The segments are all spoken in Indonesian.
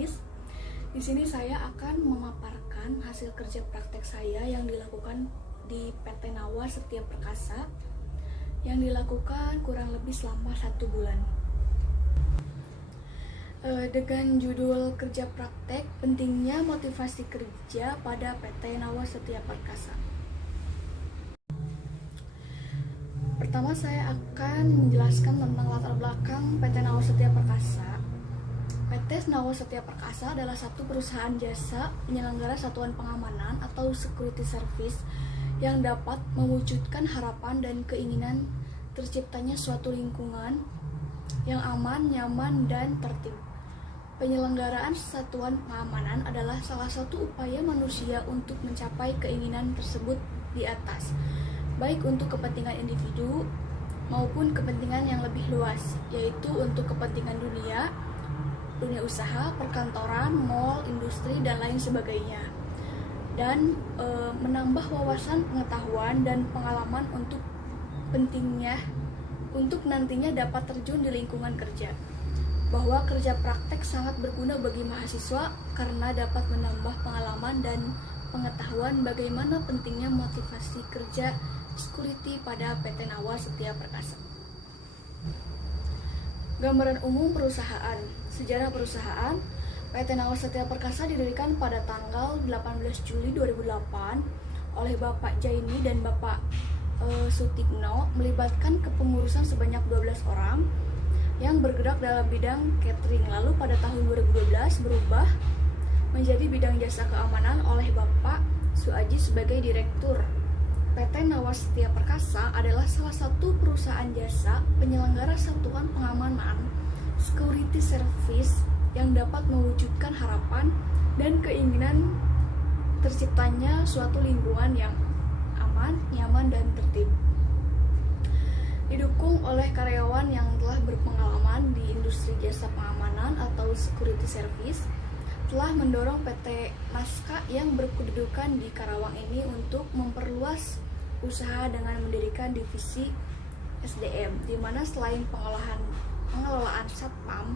Servis. Di sini saya akan memaparkan hasil kerja praktek saya yang dilakukan di PT Nawa Setia Perkasa yang dilakukan kurang lebih selama 1 bulan. Dengan judul kerja praktek, pentingnya motivasi kerja pada PT Nawa Setia Perkasa. Pertama saya akan menjelaskan tentang latar belakang PT Nawa Setia Perkasa. PT Nawa Setia Perkasa adalah satu perusahaan jasa penyelenggara satuan pengamanan atau security service yang dapat mewujudkan harapan dan keinginan terciptanya suatu lingkungan yang aman, nyaman, dan tertib. Penyelenggaraan satuan pengamanan adalah salah satu upaya manusia untuk mencapai keinginan tersebut di atas, baik untuk kepentingan individu maupun kepentingan yang lebih luas, yaitu untuk kepentingan dunia usaha, perkantoran, mal, industri, dan lain sebagainya, dan menambah wawasan pengetahuan dan pengalaman untuk nantinya dapat terjun di lingkungan kerja. Bahwa kerja praktek sangat berguna bagi mahasiswa karena dapat menambah pengalaman dan pengetahuan bagaimana pentingnya motivasi kerja security pada PT Nawa Setia Perkasa. Gambaran umum perusahaan. Sejarah perusahaan. PT Nawa Setia Perkasa didirikan pada tanggal 18 Juli 2008 oleh Bapak Jaini dan Bapak Sutikno, melibatkan kepengurusan sebanyak 12 orang yang bergerak dalam bidang catering. Lalu pada tahun 2012 berubah menjadi bidang jasa keamanan oleh Bapak Suaji sebagai direktur. PT Nawa Setia Perkasa adalah salah satu perusahaan jasa penyelenggara satuan pengamanan security service yang dapat mewujudkan harapan dan keinginan terciptanya suatu lingkungan yang aman, nyaman, dan tertib. Didukung oleh karyawan yang telah berpengalaman di industri jasa pengamanan atau security service, telah mendorong PT Naska yang berkedudukan di Karawang ini untuk memperluas usaha dengan mendirikan divisi SDM, di mana selain pengelolaan satpam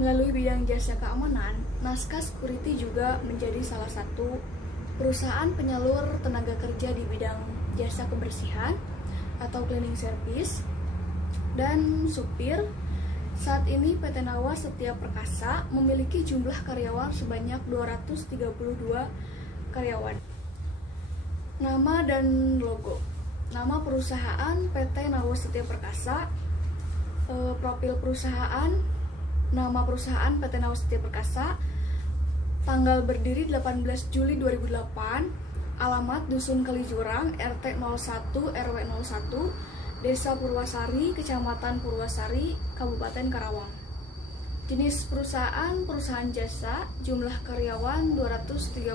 melalui bidang jasa keamanan, Naska Security juga menjadi salah satu perusahaan penyalur tenaga kerja di bidang jasa kebersihan atau cleaning service dan supir. Saat ini PT Nawa Setia Perkasa memiliki jumlah karyawan sebanyak 232 karyawan. Nama dan logo. Nama perusahaan PT Nawa Setia Perkasa. Profil perusahaan. Nama perusahaan PT Nawa Setia Perkasa. Tanggal berdiri 18 Juli 2008. Alamat Dusun Kelijurang, RT 01 RW 01, Desa Purwasari, Kecamatan Purwasari, Kabupaten Karawang. Jenis perusahaan jasa, jumlah karyawan 232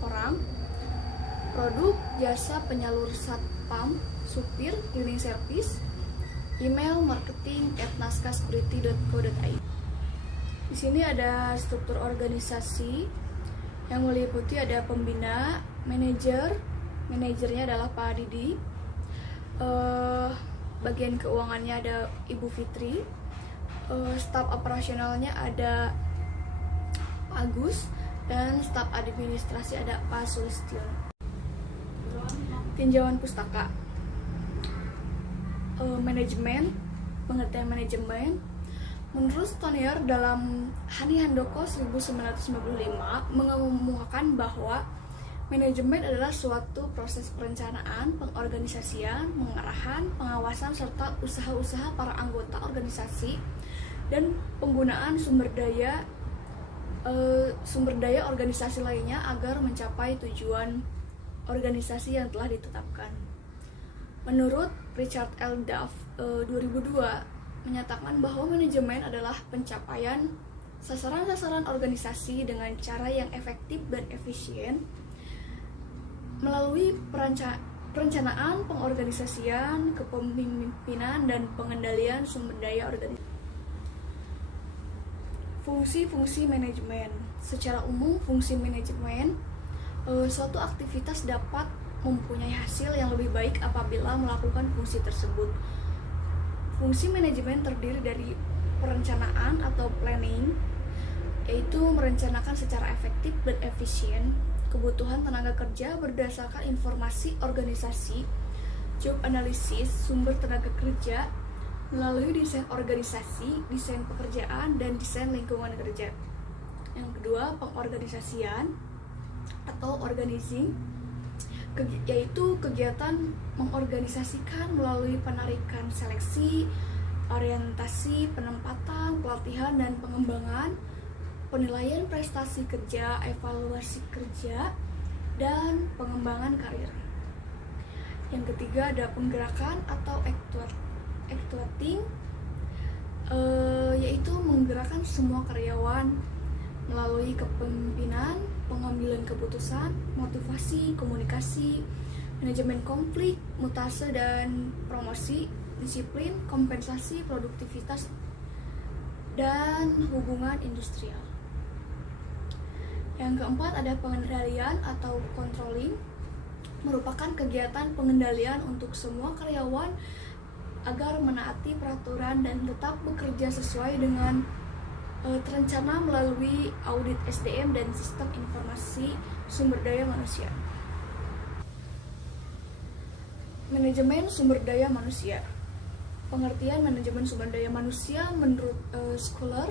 orang. Produk jasa penyalur satpam, supir, cleaning service. Email marketing@naskasecurity.co.id. Di sini ada struktur organisasi yang meliputi ada pembina, manajernya adalah Pak Didi, bagian keuangannya ada Ibu Fitri, staf operasionalnya ada Pak Agus, dan staf administrasi ada Pak Sulistyo. Tinjauan pustaka. Manajemen, pengertian manajemen. Menurut Stonier dalam Hani Handoko 1995 mengemukakan bahwa manajemen adalah suatu proses perencanaan, pengorganisasian, pengarahan, pengawasan, serta usaha-usaha para anggota organisasi dan penggunaan sumber daya organisasi lainnya agar mencapai tujuan organisasi yang telah ditetapkan. Menurut Richard L. Duff 2002 menyatakan bahwa manajemen adalah pencapaian sasaran-sasaran organisasi dengan cara yang efektif dan efisien melalui perencanaan, pengorganisasian, kepemimpinan, dan pengendalian sumber daya organisasi. Fungsi-fungsi manajemen. Secara umum, fungsi manajemen suatu aktivitas dapat mempunyai hasil yang lebih baik apabila melakukan fungsi tersebut. Fungsi manajemen terdiri dari perencanaan atau planning, yaitu merencanakan secara efektif dan efisien kebutuhan tenaga kerja berdasarkan informasi organisasi, job analysis, sumber tenaga kerja, melalui desain organisasi, desain pekerjaan, dan desain lingkungan kerja. Yang kedua, pengorganisasian atau organizing, yaitu kegiatan mengorganisasikan melalui penarikan seleksi, orientasi, penempatan, pelatihan, dan pengembangan, penilaian prestasi kerja, evaluasi kerja, dan pengembangan karir. Yang ketiga ada penggerakan atau actuating, yaitu menggerakkan semua karyawan melalui kepemimpinan, pengambilan keputusan, motivasi, komunikasi, manajemen konflik, mutase dan promosi, disiplin, kompensasi, produktivitas, dan hubungan industrial. Yang keempat ada pengendalian atau controlling, merupakan kegiatan pengendalian untuk semua karyawan agar menaati peraturan dan tetap bekerja sesuai dengan terencana melalui audit SDM dan sistem informasi sumber daya manusia. Manajemen sumber daya manusia. Pengertian manajemen sumber daya manusia menurut Scholar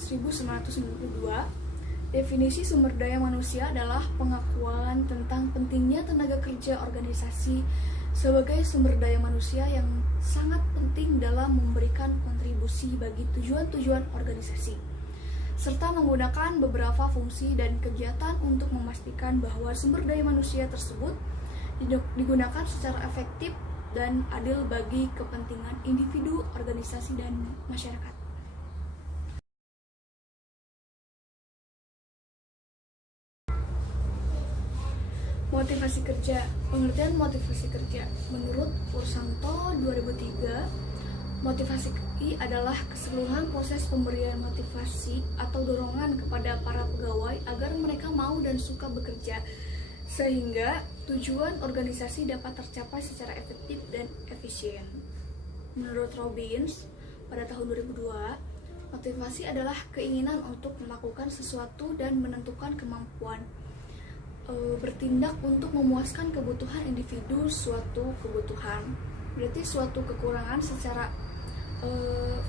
1992, definisi sumber daya manusia adalah pengakuan tentang pentingnya tenaga kerja organisasi sebagai sumber daya manusia yang sangat penting dalam memberikan kontribusi bagi tujuan-tujuan organisasi, serta menggunakan beberapa fungsi dan kegiatan untuk memastikan bahwa sumber daya manusia tersebut digunakan secara efektif dan adil bagi kepentingan individu, organisasi, dan masyarakat. Motivasi kerja. Pengertian motivasi kerja. Menurut Pursanto 2003, motivasi adalah keseluruhan proses pemberian motivasi atau dorongan kepada para pegawai agar mereka mau dan suka bekerja, sehingga tujuan organisasi dapat tercapai secara efektif dan efisien. Menurut Robbins, pada tahun 2002, motivasi adalah keinginan untuk melakukan sesuatu dan menentukan kemampuan bertindak untuk memuaskan kebutuhan individu suatu kebutuhan. Berarti suatu kekurangan secara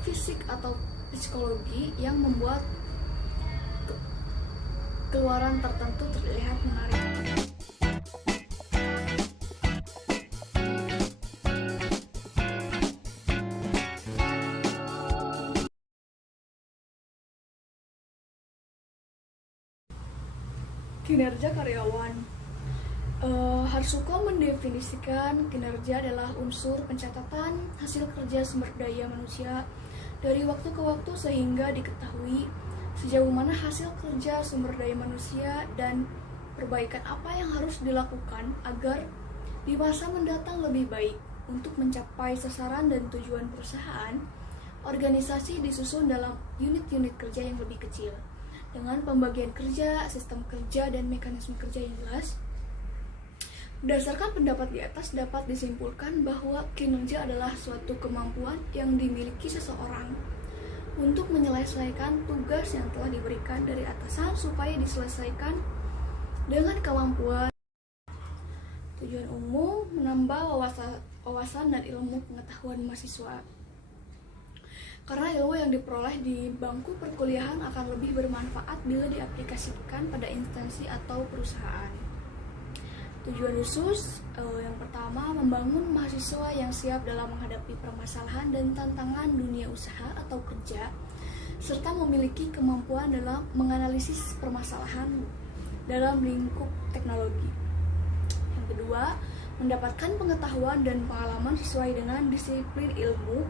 fisik atau psikologi yang membuat keluaran tertentu terlihat menarik. Kinerja karyawan. Harsuko mendefinisikan kinerja adalah unsur pencatatan hasil kerja sumber daya manusia dari waktu ke waktu sehingga diketahui sejauh mana hasil kerja sumber daya manusia dan perbaikan apa yang harus dilakukan agar di masa mendatang lebih baik. Untuk mencapai sasaran dan tujuan perusahaan, organisasi disusun dalam unit-unit kerja yang lebih kecil dengan pembagian kerja, sistem kerja, dan mekanisme kerja yang jelas. Berdasarkan pendapat di atas, dapat disimpulkan bahwa kinerja adalah suatu kemampuan yang dimiliki seseorang untuk menyelesaikan tugas yang telah diberikan dari atasan supaya diselesaikan dengan kemampuan. Tujuan umum menambah wawasan dan ilmu pengetahuan mahasiswa. Karena ilmu yang diperoleh di bangku perkuliahan akan lebih bermanfaat bila diaplikasikan pada instansi atau perusahaan. Tujuan khusus yang pertama, membangun mahasiswa yang siap dalam menghadapi permasalahan dan tantangan dunia usaha atau kerja, serta memiliki kemampuan dalam menganalisis permasalahan dalam lingkup teknologi. Yang kedua, mendapatkan pengetahuan dan pengalaman sesuai dengan disiplin ilmu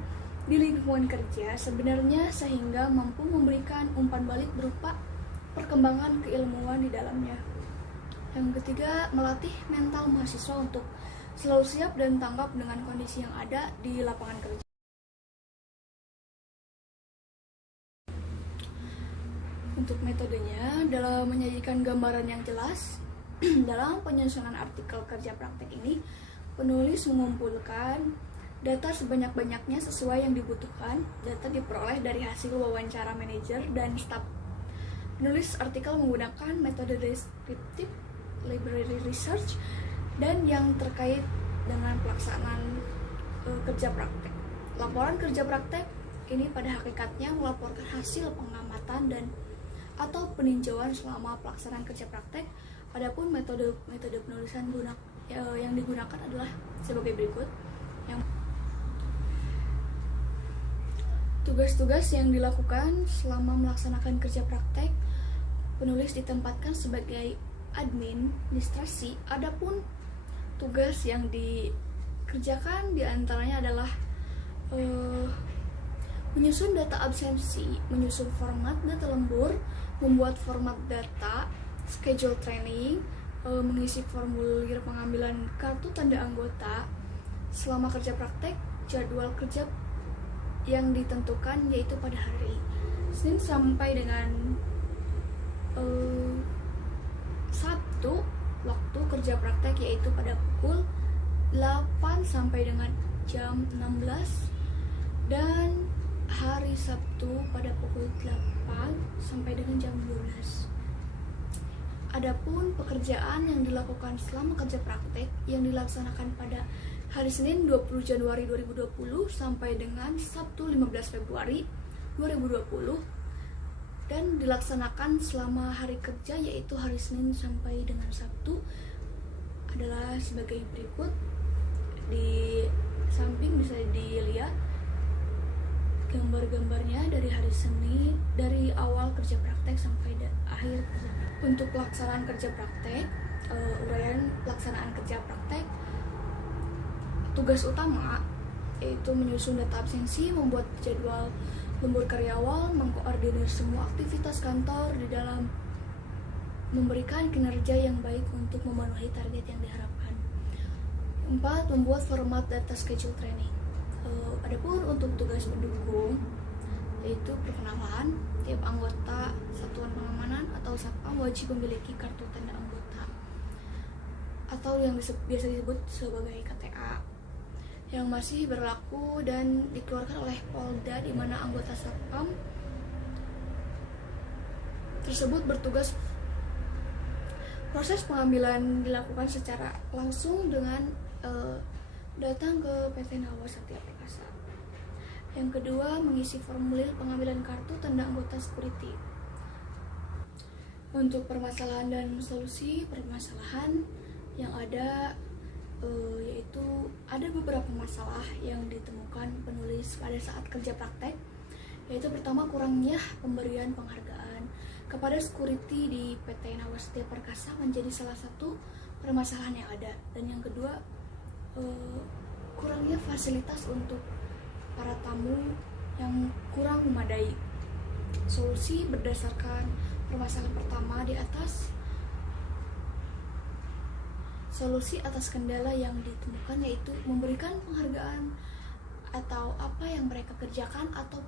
di lingkungan kerja sebenarnya sehingga mampu memberikan umpan balik berupa perkembangan keilmuan di dalamnya. Yang ketiga, melatih mental mahasiswa untuk selalu siap dan tanggap dengan kondisi yang ada di lapangan kerja. Untuk metodenya, dalam menyajikan gambaran yang jelas dalam penyusunan artikel kerja praktek ini, penulis mengumpulkan data sebanyak-banyaknya sesuai yang dibutuhkan. Data diperoleh dari hasil wawancara manajer dan staf Penulis artikel menggunakan metode descriptive library research dan yang terkait dengan pelaksanaan kerja praktek. Laporan kerja praktek ini pada hakikatnya melaporkan hasil pengamatan dan atau peninjauan selama pelaksanaan kerja praktek. Adapun metode penulisan yang digunakan adalah sebagai berikut. Tugas-tugas yang dilakukan selama melaksanakan kerja praktek, penulis ditempatkan sebagai administrasi. Adapun tugas yang dikerjakan diantaranya adalah menyusun data absensi, menyusun format data lembur, membuat format data, schedule training, mengisi formulir pengambilan kartu tanda anggota. Selama kerja praktek, jadwal kerja yang ditentukan yaitu pada hari Senin sampai dengan Sabtu. Waktu kerja praktek yaitu pada pukul 8 sampai dengan jam 16, dan hari Sabtu pada pukul 8 sampai dengan jam 12. Adapun pekerjaan yang dilakukan selama kerja praktek yang dilaksanakan pada hari Senin 20 Januari 2020 sampai dengan Sabtu 15 Februari 2020 dan dilaksanakan selama hari kerja yaitu hari Senin sampai dengan Sabtu adalah sebagai berikut. Di samping bisa dilihat gambar-gambarnya dari hari Senin, dari awal kerja praktek sampai akhir kerja praktek. Untuk pelaksanaan kerja praktek, uraian pelaksanaan kerja praktek, tugas utama yaitu menyusun data absensi, membuat jadwal lembur karyawan, mengkoordinir semua aktivitas kantor di dalam memberikan kinerja yang baik untuk memenuhi target yang diharapkan. 4. Membuat format data schedule training. Adapun untuk tugas pendukung yaitu perkenalan, tiap anggota satuan pengamanan atau satpam wajib memiliki kartu tanda anggota atau yang biasa disebut sebagai KTA yang masih berlaku dan dikeluarkan oleh Polda, di mana anggota satpam tersebut bertugas. Proses pengambilan dilakukan secara langsung dengan datang ke PT Nawa Satya Perkasa. Yang kedua, mengisi formulir pengambilan kartu tanda anggota security. Untuk permasalahan dan solusi permasalahan yang ada yaitu ada beberapa masalah yang ditemukan penulis pada saat kerja praktek, yaitu pertama, kurangnya pemberian penghargaan kepada security di PT Nawa Satya Perkasa menjadi salah satu permasalahan yang ada, dan yang kedua kurangnya fasilitas untuk para tamu yang kurang memadai. Solusi berdasarkan permasalahan pertama di atas, solusi atas kendala yang ditemukan yaitu memberikan penghargaan atau apa yang mereka kerjakan atau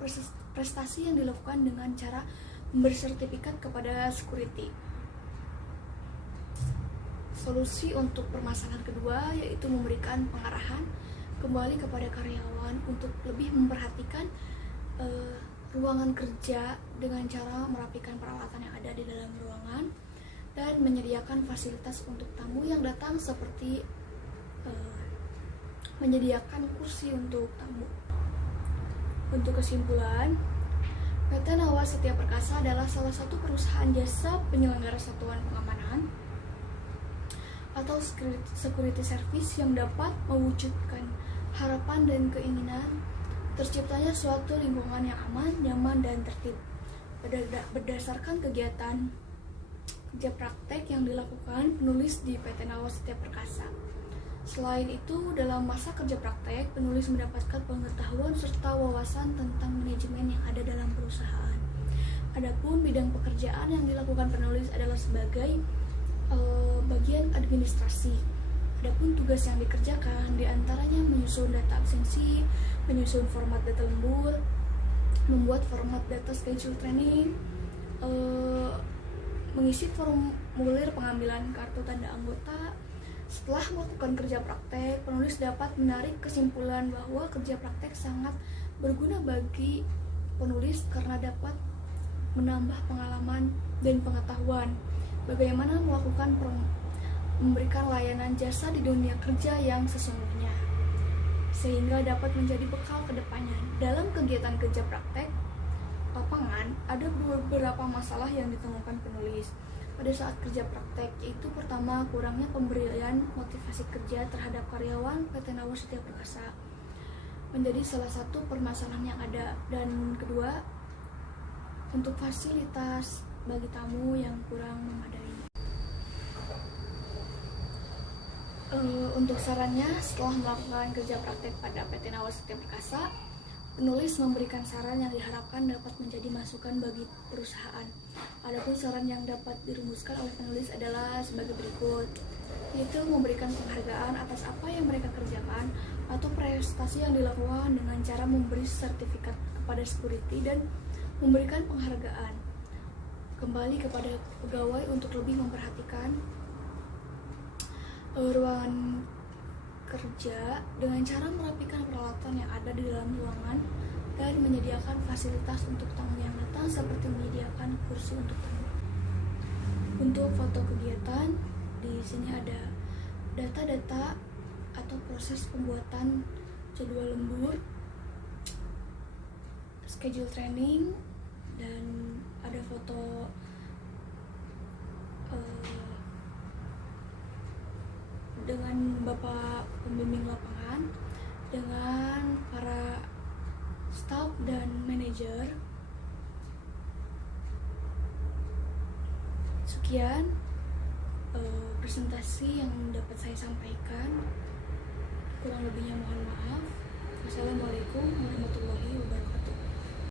prestasi yang dilakukan dengan cara memberi sertifikat kepada security. Solusi untuk permasalahan kedua yaitu memberikan pengarahan kembali kepada karyawan untuk lebih memperhatikan ruangan kerja dengan cara merapikan peralatan yang ada di dalam ruangan dan menyediakan fasilitas untuk tamu yang datang seperti menyediakan kursi untuk tamu. Untuk kesimpulan, PT Nawa Satya Perkasa adalah salah satu perusahaan jasa penyelenggara satuan pengamanan atau security service yang dapat mewujudkan harapan dan keinginan terciptanya suatu lingkungan yang aman, nyaman, dan tertib berdasarkan kegiatan kerja praktek yang dilakukan penulis di PT Nawa Satya Perkasa. Selain itu, dalam masa kerja praktek, penulis mendapatkan pengetahuan serta wawasan tentang manajemen yang ada dalam perusahaan. Adapun bidang pekerjaan yang dilakukan penulis adalah sebagai bagian administrasi. Adapun tugas yang dikerjakan diantaranya menyusun data absensi, menyusun format data lembur, membuat format data schedule training, mengisi formulir pengambilan kartu tanda anggota. Setelah melakukan kerja praktek, penulis dapat menarik kesimpulan bahwa kerja praktek sangat berguna bagi penulis karena dapat menambah pengalaman dan pengetahuan bagaimana memberikan layanan jasa di dunia kerja yang sesungguhnya, sehingga dapat menjadi bekal ke depannya. Dalam kegiatan kerja praktek lapangan, ada beberapa masalah yang ditemukan penulis pada saat kerja praktek, yaitu pertama, kurangnya pemberian motivasi kerja terhadap karyawan PT Nawa Setia Perkasa menjadi salah satu permasalahan yang ada, dan kedua, untuk fasilitas bagi tamu yang kurang memadai. Untuk sarannya, setelah melakukan kerja praktek pada PT Nawa Setia Perkasa, penulis memberikan saran yang diharapkan dapat menjadi masukan bagi perusahaan. Adapun saran yang dapat dirumuskan oleh penulis adalah sebagai berikut, yaitu memberikan penghargaan atas apa yang mereka kerjakan atau prestasi yang dilakukan dengan cara memberi sertifikat kepada security dan memberikan penghargaan kembali kepada pegawai untuk lebih memperhatikan ruangan kerja dengan cara merapikan peralatan yang ada di dalam ruangan dan menyediakan fasilitas untuk tamu yang datang seperti menyediakan kursi untuk tamu. Untuk foto kegiatan, di sini ada data-data atau proses pembuatan jadwal lembur, schedule training, dan ada foto dengan Bapak pembimbing lapangan, dengan para staff dan manajer. Sekian presentasi yang dapat saya sampaikan. Kurang lebihnya mohon maaf. Wassalamualaikum warahmatullahi wabarakatuh.